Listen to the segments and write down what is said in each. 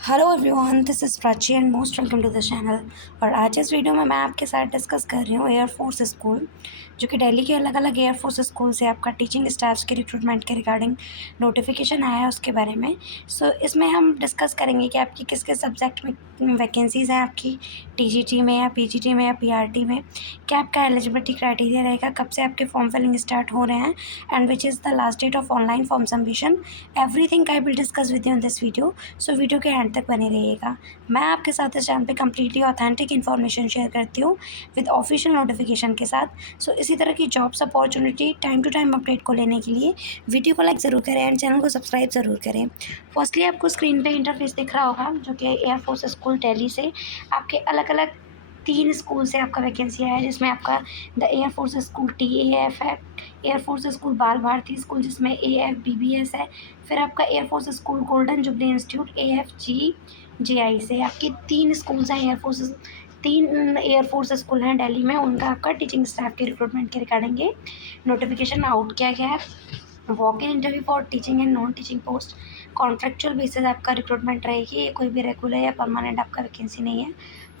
Hello everyone, this is Prachi and most welcome to the channel. और आज इस video में मैं आपके साथ डिस्कस कर रही हूँ एयरफोर्स स्कूल, जो कि दिल्ली के अलग अलग एयरफोर्स स्कूल से आपका टीचिंग स्टाफ्स के रिक्रूटमेंट के रिगार्डिंग नोटिफिकेशन आया है उसके बारे में। इसमें हम डिस्कस करेंगे कि आपकी किस किस सब्जेक्ट में वैकेंसीज़ हैं, आपकी टीजीटी में या पीजीटी में या पीआरटी में, क्या आपका एलिजिबिलिटी क्राइटेरिया रहेगा, कब से आपके फॉर्म फिलिंग स्टार्ट हो रहे हैं and which is the last date of online form submission. Everything I will discuss with you in this video, so video के एंड तक बने रहिएगा। मैं आपके साथ इस चैनल पे कम्प्लीटली ऑथेंटिक इन्फॉर्मेशन शेयर करती हूँ विद ऑफिशियल नोटिफिकेशन के साथ। इसी तरह की jobs opportunity time to time update को लेने के लिए वीडियो को लाइक ज़रूर करें एंड चैनल को सब्सक्राइब ज़रूर करें। फर्स्टली आपको स्क्रीन पे इंटरफेस दिख रहा होगा, जो कि एयरफोर्स स्कूल दिल्ली से आपके अलग अलग 3 स्कूल से आपका वैकेंसी आया है, जिसमें आपका द एयरफोर्स स्कूल TAF है, एयरफोर्स स्कूल बाल भारती स्कूल जिसमें AFBBS है, फिर आपका air force school golden jubilee institute AFGJI से। आपकी 3 स्कूल्स हैं एयरफोर्स, 3 एयरफोर्स स्कूल हैं दिल्ली में, उनका आपका टीचिंग स्टाफ के रिक्रूटमेंट के रिगार्डिंग ये नोटिफिकेशन आउट किया गया है। Walk in interview for teaching and non teaching post, contractual basis आपका रिक्रूटमेंट रहेगी, ये कोई भी रेगुलर या परमानेंट आपका वैकेंसी नहीं है।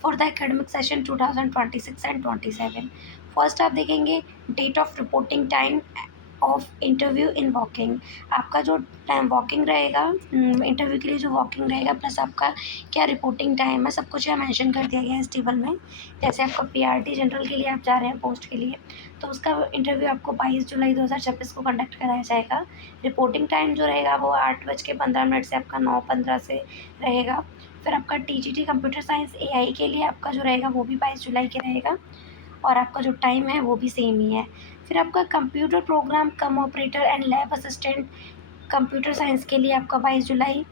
For the academic session 2026 and 27 first आप देखेंगे date of reporting time of interview in walking. आपका जो टाइम वॉकिंग रहेगा, इंटरव्यू के लिए जो वॉकिंग रहेगा, प्लस आपका क्या रिपोर्टिंग टाइम है, सब कुछ यहाँ मेंशन कर दिया गया है इस टेबल में। जैसे आपका PRT जनरल के लिए आप जा रहे हैं पोस्ट के लिए, तो उसका इंटरव्यू आपको 22 जुलाई 2026 को कंडक्ट कराया जाएगा। रिपोर्टिंग टाइम जो रहेगा वो 8:15 से आपका 9:15 से रहेगा। फिर आपका TGT कंप्यूटर साइंस AI के लिए आपका जो रहेगा वो भी 22 जुलाई के रहेगा, और आपका जो टाइम है वो भी सेम ही है। फिर आपका computer program come operator and lab assistant computer science के लिए आपका 22 जुलाई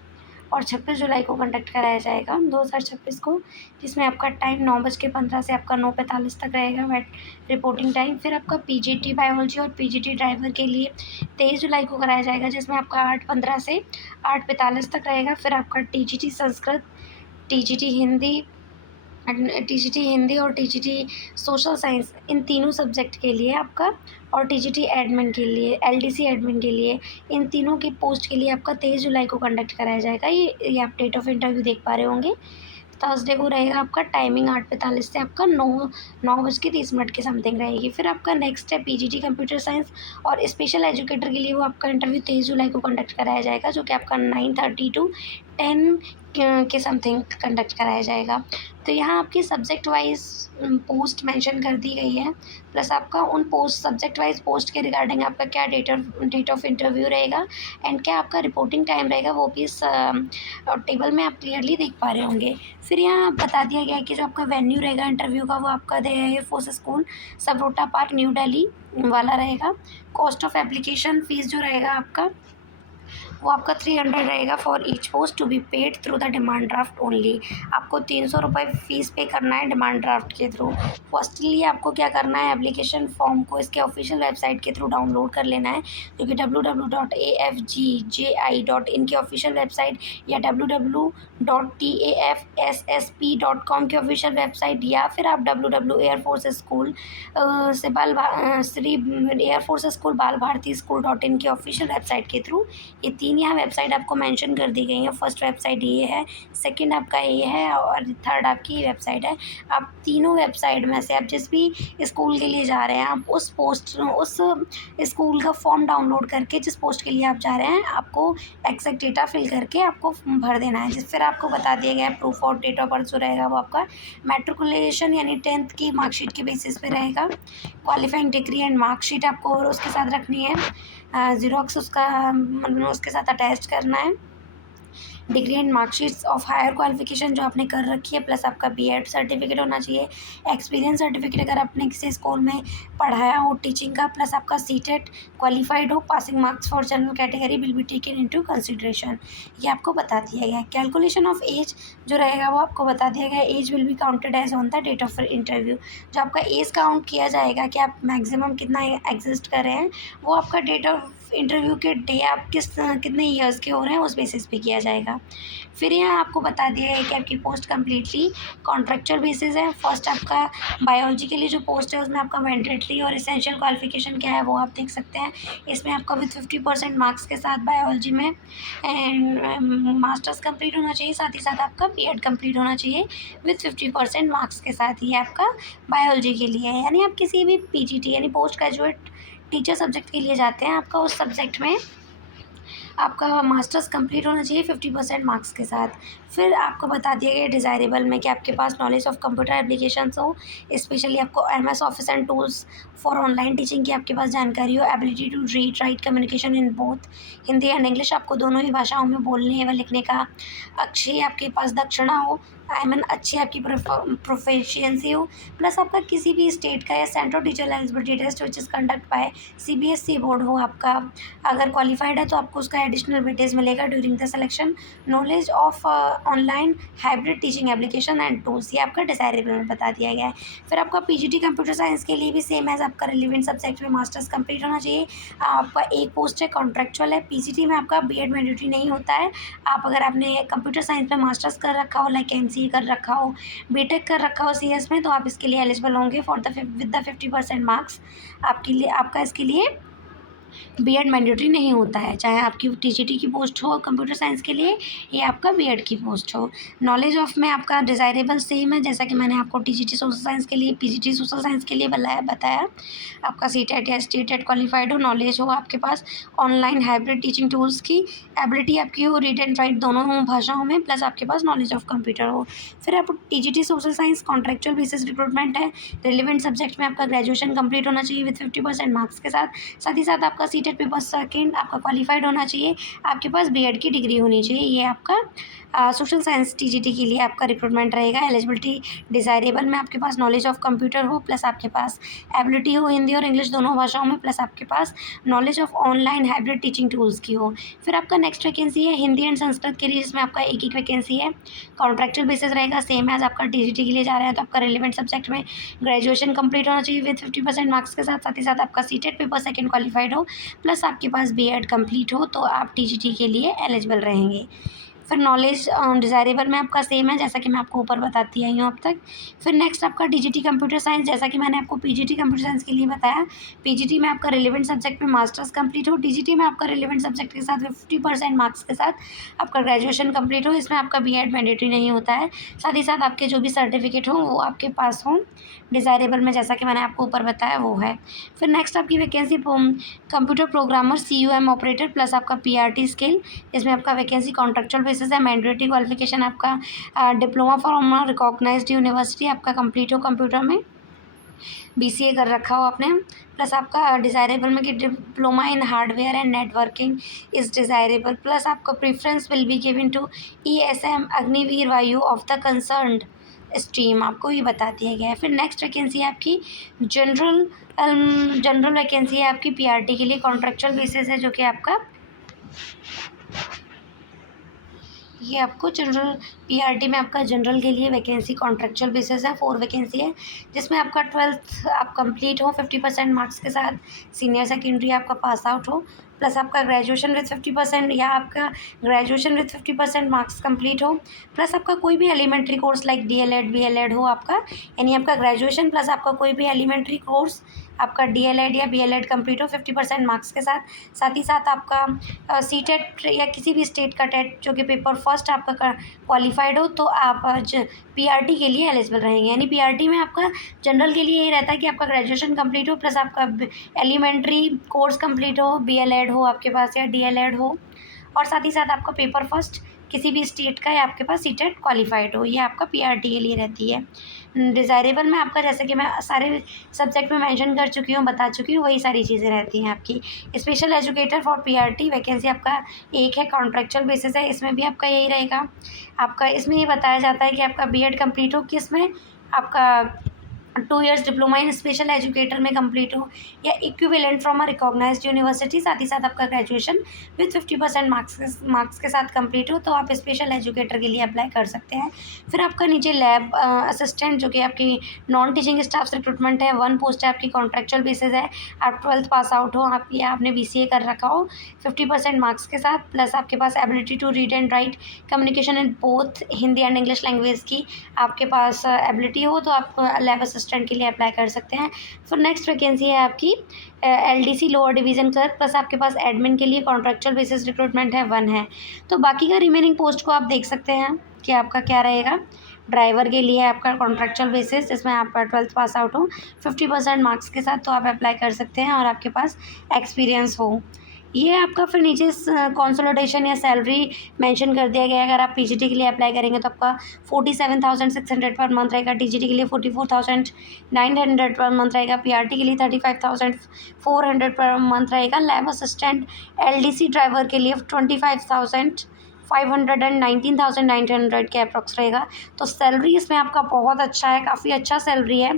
और 26 जुलाई को कंडक्ट कराया जाएगा 2026 को, जिसमें आपका टाइम 9:15 से आपका 9:45 तक रहेगा वेट रिपोर्टिंग टाइम। फिर आपका PGT बायोलॉजी और PGT ड्राइवर के लिए 23 जुलाई को कराया जाएगा, जिसमें आपका 8:15 से 8:45 तक रहेगा। फिर आपका TGT संस्कृत, TGT हिंदी, और TGT सोशल साइंस, इन तीनों सब्जेक्ट के लिए आपका, और TGT एडमिन के लिए, LDC एडमिन के लिए, इन तीनों की पोस्ट के लिए आपका 23 जुलाई को कंडक्ट कराया जाएगा। ये आप डेट ऑफ इंटरव्यू देख पा रहे होंगे। थर्सडे को रहेगा आपका, टाइमिंग 8:45 से आपका 9:30 के समथिंग रहेगी। फिर आपका नेक्स्ट है PGT कंप्यूटर साइंस और स्पेशल एजुकेटर के लिए, वो आपका इंटरव्यू 23 जुलाई को कंडक्ट कराया जाएगा, जो कि आपका 9:30 to 10 के समथिंग कंडक्ट कराया जाएगा। तो यहाँ आपकी सब्जेक्ट वाइज पोस्ट मेंशन कर दी गई है, प्लस आपका उन पोस्ट सब्जेक्ट वाइज पोस्ट के रिगार्डिंग आपका क्या डेट ऑफ इंटरव्यू रहेगा एंड क्या आपका रिपोर्टिंग टाइम रहेगा, वो भी इस टेबल में आप क्लियरली देख पा रहे होंगे। फिर यहाँ बता दिया गया है कि जो आपका वेन्यू रहेगा इंटरव्यू का, वो आपका air force school Subroto park New Delhi वाला रहेगा। कॉस्ट ऑफ एप्लीकेशन फ़ीस जो रहेगा आपका, वो आपका 300 रहेगा for each post to be paid through the demand draft only. आपको 300 रुपये फ़ीस पे करना है डिमांड ड्राफ्ट के थ्रू। फर्स्टली आपको क्या करना है, एप्लीकेशन फॉर्म को इसके ऑफिशियल वेबसाइट के थ्रू डाउनलोड कर लेना है, जो कि www.afgji.in की ऑफिशियल वेबसाइट या www.tafssp.com की ऑफिशियल वेबसाइट, या फिर आप www.airforceschool से श्री एयरफोर्स स्कूल बाल भारती स्कूल.in की ऑफिशियल वेबसाइट के थ्रू, ये 3 यहाँ वेबसाइट आपको मेंशन कर दी गई हैं। फर्स्ट वेबसाइट ये है, सेकंड आपका ये है, और थर्ड आपकी वेबसाइट है। आप तीनों वेबसाइट में से आप जिस भी स्कूल के लिए जा रहे हैं, आप उस स्कूल का फॉर्म डाउनलोड करके, जिस पोस्ट के लिए आप जा रहे हैं, आपको एग्जैक्ट डेटा फिल करके आपको भर देना है। जिस फिर आपको बता दिया गया है proof of date of birth जो रहेगा, वो आपका मैट्रिकुलेशन यानी 10th की मार्कशीट के बेसिस पे रहेगा। क्वालिफाइंग डिग्री एंड मार्कशीट आपको और उसके साथ रखनी है, ज़ेरॉक्स उसका मतलब उसके साथ अटैच करना है। Degree and marksheets of higher qualification जो आपने कर रखी है, प्लस आपका BEd सर्टिफिकेट होना चाहिए। एक्सपीरियंस सर्टिफिकेट अगर आपने किसी स्कूल में पढ़ाया हो टीचिंग का, प्लस आपका CTET क्वालिफाइड हो, passing marks for general category will be taken into consideration, ये आपको बता दिया गया है। कैलकुलेशन ऑफ एज जो रहेगा, वो आपको बता दिया गया है। Age will be counted as on the date of interview. जो आपका एज काउंट किया जाएगा कि आप मैक्सिमम कितना एग्जिस्ट कर रहे हैं, वो आपका डेट ऑफ इंटरव्यू के डे आप कितने ईयर्स के हो रहे हैं उस बेसिस पे किया जाएगा। फिर यहाँ आपको बता दिया है कि आपकी पोस्ट कम्प्लीटली कॉन्ट्रेक्चुअल बेसिस है। फर्स्ट आपका बायोलॉजी के लिए जो पोस्ट है उसमें आपका मैंडेटरी और एसेंशियल क्वालिफिकेशन क्या है वो आप देख सकते हैं। इसमें आपका विथ 50% मार्क्स के साथ बायोलॉजी में एंड मास्टर्स कंप्लीट होना चाहिए, साथ ही साथ आपका बीएड कंप्लीट होना चाहिए विथ 50% मार्क्स के साथ। ये आपका बायोलॉजी के लिए है। यानी आप किसी भी पीजीटी यानी पोस्ट ग्रेजुएट टीचर सब्जेक्ट के लिए जाते हैं, आपका उस सब्जेक्ट में आपका मास्टर्स कंप्लीट होना चाहिए 50% मार्क्स के साथ। फिर आपको बता दिया गया डिज़ायरेबल में कि आपके पास नॉलेज ऑफ कंप्यूटर एप्लीकेशंस हो, स्पेशली आपको MS Office and tools for online teaching की आपके पास जानकारी हो, ability to read write communication in both Hindi and English, आपको दोनों ही भाषाओं में बोलने व लिखने का अच्छी आपके पास दक्षता हो, आई मीन अच्छी आपकी प्रोफिशिएंसी हो, प्लस आपका किसी भी स्टेट का या central teacher eligibility test which is conduct by CBSE board हो आपका, अगर क्वालिफाइड है तो आपको उसका एडिशनल वेटेज मिलेगा during the selection. Knowledge of online hybrid teaching application and tools, ये आपका डिज़ायरेबल में बता दिया गया है। फिर आपका पीजीटी कंप्यूटर साइंस के लिए भी सेम एज आपका रिलेवेंट सब्जेक्ट में मास्टर्स कंप्लीट होना चाहिए। आपका एक पोस्ट है कॉन्ट्रेक्चुअल है, पीजीटी में आपका बीएड मैंडेटरी नहीं होता है। आप अगर आपने कंप्यूटर साइंस में मास्टर्स कर रखा हो, लाइक एमसीए कर रखा हो, बीटेक कर रखा हो सीएस में, तो आप इसके लिए एलिजिबल होंगे for the with the 50% marks. आपके लिए आपका इसके लिए बीएड मैंडेटरी नहीं होता है, चाहे आपकी टीजीटी की पोस्ट हो कंप्यूटर साइंस के लिए या आपका बीएड की पोस्ट हो। नॉलेज ऑफ में आपका डिज़ायरेबल सेम है जैसा कि मैंने आपको टीजीटी सोशल साइंस के लिए पीजीटी सोशल साइंस के लिए बताया। आपका सीटेट या स्टेटेट क्वालिफाइड हो, नॉलेज हो आपके पास ऑनलाइन हाइब्रिड टीचिंग टूल्स की, एबिलिटी आपकी हो रीड एंड राइट दोनों भाषाओं में, प्लस आपके पास नॉलेज ऑफ कंप्यूटर हो। फिर आप TGT social science contractual basis recruitment है, रिलेवेंट सब्जेक्ट में आपका ग्रेजुएशन कंप्लीट होना चाहिए विथ 50% मार्क्स के साथ ही साथ आपका सीटेट पेपर सेकेंड आपका क्वालिफाइड होना चाहिए, आपके पास बीएड की डिग्री होनी चाहिए। ये आपका सोशल साइंस टीजीटी के लिए आपका रिक्रूटमेंट रहेगा। एलिजिबिलिटी डिज़ायरेबल में आपके पास नॉलेज ऑफ कंप्यूटर हो, प्लस आपके पास एबिलिटी हो हिंदी और इंग्लिश दोनों भाषाओं में, प्लस आपके पास knowledge of online hybrid teaching tools की हो। फिर आपका नेक्स्ट वैकेंसी है हिंदी एंड संस्कृत के लिए, जिसमें आपका एक वैकेंसी है, कॉन्ट्रेक्चुअल बेसिस रहेगा सेम एज आपका टीजीटी के लिए जा रहा है, तो आपका रिलेवेंट सब्जेक्ट में ग्रेजुएशन कंप्लीट होना चाहिए विद 50% मार्क्स के साथ ही साथ आपका सीटेट पेपर सेकेंड क्वालिफाइड हो, प्लस आपके पास बीएड कंप्लीट हो, तो आप टीजीटी के लिए एलिजिबल रहेंगे। फिर नॉलेज डिज़ायरेबल में आपका सेम है जैसा कि मैं आपको ऊपर बताती आई हूँ अब तक। फिर नेक्स्ट आपका टीजीटी कंप्यूटर साइंस, जैसा कि मैंने आपको पीजीटी कंप्यूटर साइंस के लिए बताया, पीजीटी में आपका रिलेवेंट सब्जेक्ट में मास्टर्स कंप्लीट हो, टीजीटी में आपका रिलेवेंट सब्जेक्ट के साथ 50% मार्क्स के साथ आपका ग्रेजुएशन कंप्लीट हो, इसमें आपका बीएड मैंडेटरी नहीं होता है, साथ ही साथ आपके जो भी सर्टिफिकेट हो वो आपके पास हो डिज़ायरेबल में, जैसा कि मैंने आपको ऊपर बताया वो है। फिर नेक्स्ट आपकी vacancy computer programmer CUM operator plus आपका पीआरटी स्किल, इसमें आपका वैकेंसी कॉन्ट्रेक्चुअल बेसिस है, मैंडेटरी क्वालिफिकेशन आपका डिप्लोमा फ्रॉम रिकॉग्नाइज्ड यूनिवर्सिटी आपका कंप्लीट हो, कंप्यूटर में बीसीए कर रखा हो आपने, प्लस आपका डिज़ायरेबल में कि diploma in hardware and networking is desirable, plus आपका preference will be given to ESM Agniveer Vayu of the concerned stream, आपको ये बता दिया गया है। फिर नेक्स्ट वैकेंसी है आपकी जनरल वैकेंसी है आपकी पीआरटी के लिए, कॉन्ट्रेक्चुअल बेसिस है, जो कि आपका ये आपको जनरल पीआरटी में आपका जनरल के लिए वैकेंसी कॉन्ट्रेक्चुअल बेसिस है, 4 वैकेंसी है, जिसमें आपका 12th आप कंप्लीट हो 50% मार्क्स के साथ, सीनियर सेकेंडरी आपका पास आउट हो, प्लस आपका ग्रेजुएशन विथ 50% या आपका ग्रेजुएशन विथ 50% मार्क्स कंप्लीट हो, प्लस आपका कोई भी elementary course like DElEd BElEd हो आपका, यानी आपका ग्रेजुएशन प्लस आपका कोई भी एलिमेंट्री कोर्स आपका डीएलएड या बीएलएड कंप्लीट हो 50% मार्क्स के साथ ही साथ आपका सीटेट या किसी भी स्टेट का टेट जो कि पेपर फर्स्ट आपका क्वालिफाइड हो, तो आप पीआरटी के लिए एलिजिबल रहेंगे। यानी पीआरटी में आपका जनरल के लिए ये रहता है कि आपका ग्रेजुएशन कंप्लीट हो, प्लस आपका एलिमेंट्री कोर्स कंप्लीट हो, बीएलएड हो आपके पास या डीएलएड हो, और साथ ही साथ आपका पेपर फर्स्ट किसी भी स्टेट का या आपके पास सीटेट क्वालिफाइड हो, ये आपका पीआरटी के लिए रहती है। डिज़ायरेबल में आपका जैसे कि मैं सारे सब्जेक्ट में मेंशन कर चुकी हूँ, बता चुकी हूँ, वही सारी चीज़ें रहती हैं आपकी। Special educator for PRT vacancy आपका एक है, कॉन्ट्रेक्चुअल बेसिस है, इसमें भी आपका यही रहेगा। आपका इसमें ये बताया जाता है कि आपका बीएड कंप्लीट हो, किस में आपका 2 years diploma in special educator में कंप्लीट हो या equivalent from a recognized university, साथ ही साथ आपका ग्रेजुएशन विथ 50% मार्क्स के साथ कंप्लीट हो, तो आप स्पेशल एजुकेटर के लिए अप्लाई कर सकते हैं। फिर आपका नीचे लैब असिस्टेंट जो कि आपकी नॉन टीचिंग स्टाफ रिक्रूटमेंट है, 1 पोस्ट है आपकी, कॉन्ट्रेक्चुअल बेसिस है, आप 12th पास आउट हो, आप या आपने BCA कर रखा हो 50% मार्क्स के साथ, प्लस आपके पास ability to read and write communication in both Hindi and English language की आपके पास एबिलिटी हो, तो आप लैब असिस्टेंट के लिए अप्लाई कर सकते हैं। फिर नेक्स्ट वैकेंसी है आपकी LDC lower division clerk, plus आपके पास एडमिन के लिए कॉन्ट्रेक्चुअल बेसिस रिक्रूटमेंट है, 1 है। तो बाकी का रिमेनिंग पोस्ट को आप देख सकते हैं कि आपका क्या रहेगा। ड्राइवर के लिए आपका कॉन्ट्रेक्चुअल बेसिस, जिसमें आप 12th पास आउट हो 50% मार्क्स के साथ, तो आप अप्लाई कर सकते हैं और आपके पास एक्सपीरियंस हो। ये आपका फिर नीचे कंसोलिडेशन या सैलरी मेंशन कर दिया गया है। अगर आप PGT के लिए अप्लाई करेंगे तो आपका 47,600 पर मंथ रहेगा, TGT के लिए 44,900 पर मंथ रहेगा, PRT के लिए 35,400 पर मंथ रहेगा, लैब असिस्टेंट LDC ड्राइवर के लिए 25,500 एंड 19,900 के अप्रॉक्स रहेगा। तो सैलरी इसमें आपका बहुत अच्छा है, काफ़ी अच्छा सैलरी है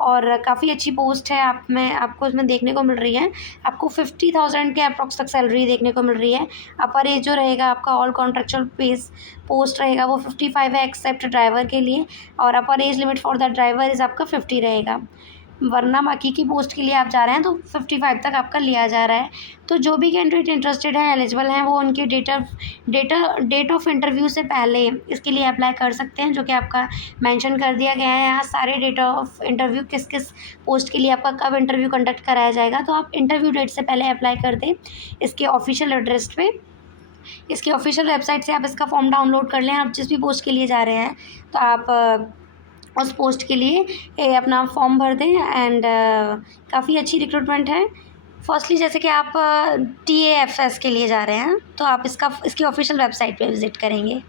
और काफ़ी अच्छी पोस्ट है। आपको इसमें देखने को मिल रही है, आपको 50,000 के अप्रॉक्स तक सैलरी देखने को मिल रही है। अपर एज जो रहेगा आपका ऑल कॉन्ट्रेक्चुअल बेस पोस्ट रहेगा वो 55 है एक्सेप्ट ड्राइवर के लिए, और अपर age limit for the driver is आपका 50 रहेगा। वरना बाकी की पोस्ट के लिए आप जा रहे हैं तो 55 तक आपका लिया जा रहा है। तो जो भी कैंडिडेट इंटरेस्टेड है, एलिजिबल हैं, वो उनके डेट ऑफ इंटरव्यू से पहले इसके लिए अप्लाई कर सकते हैं, जो कि आपका मेंशन कर दिया गया है यहाँ सारे डेट ऑफ इंटरव्यू, किस किस पोस्ट के लिए आपका कब इंटरव्यू कंडक्ट कराया जाएगा। तो आप इंटरव्यू डेट से पहले अप्लाई कर दें इसके ऑफिशियल एड्रेस पे, इसकी ऑफिशियल वेबसाइट से आप इसका फॉर्म डाउनलोड कर लें। आप जिस भी पोस्ट के लिए जा रहे हैं तो आप उस पोस्ट के लिए अपना फॉर्म भर दें एंड काफ़ी अच्छी रिक्रूटमेंट है। फर्स्टली जैसे कि आप TAFS के लिए जा रहे हैं तो आप इसकी ऑफिशियल वेबसाइट पे विज़िट करेंगे।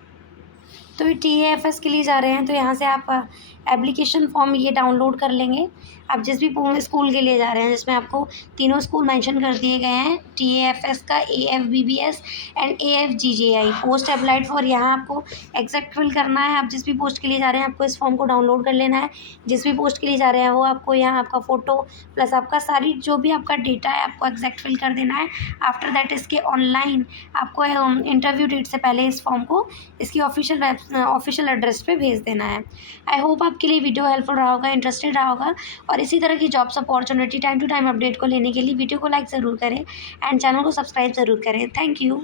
तो ये TAFS के लिए जा रहे हैं तो यहाँ से आप एप्लीकेशन फॉर्म ये डाउनलोड कर लेंगे। आप जिस भी स्कूल के लिए जा रहे हैं, जिसमें आपको तीनों स्कूल मेंशन कर दिए गए हैं, TAFS का, AFBBS and AFGJI, post applied for, यहाँ आपको एग्जैक्ट फिल करना है। आप जिस भी पोस्ट के लिए जा रहे हैं आपको इस फॉर्म को डाउनलोड कर लेना है। जिस भी पोस्ट के लिए जा रहे हैं वो आपको यहाँ आपका फ़ोटो प्लस आपका सारी जो भी आपका डेटा है आपको एग्जैक्ट फिल कर देना है। आफ्टर दैट इसके ऑनलाइन आपको इंटरव्यू डेट से पहले इस फॉर्म को इसकी ऑफिशियल एड्रेस पे भेज देना है। आई होप आपके लिए वीडियो हेल्पफुल रहा होगा, इंटरेस्टेड रहा होगा, और इसी तरह की jobs opportunity time to time update को लेने के लिए वीडियो को लाइक ज़रूर करें एंड चैनल को सब्सक्राइब ज़रूर करें। Thank you.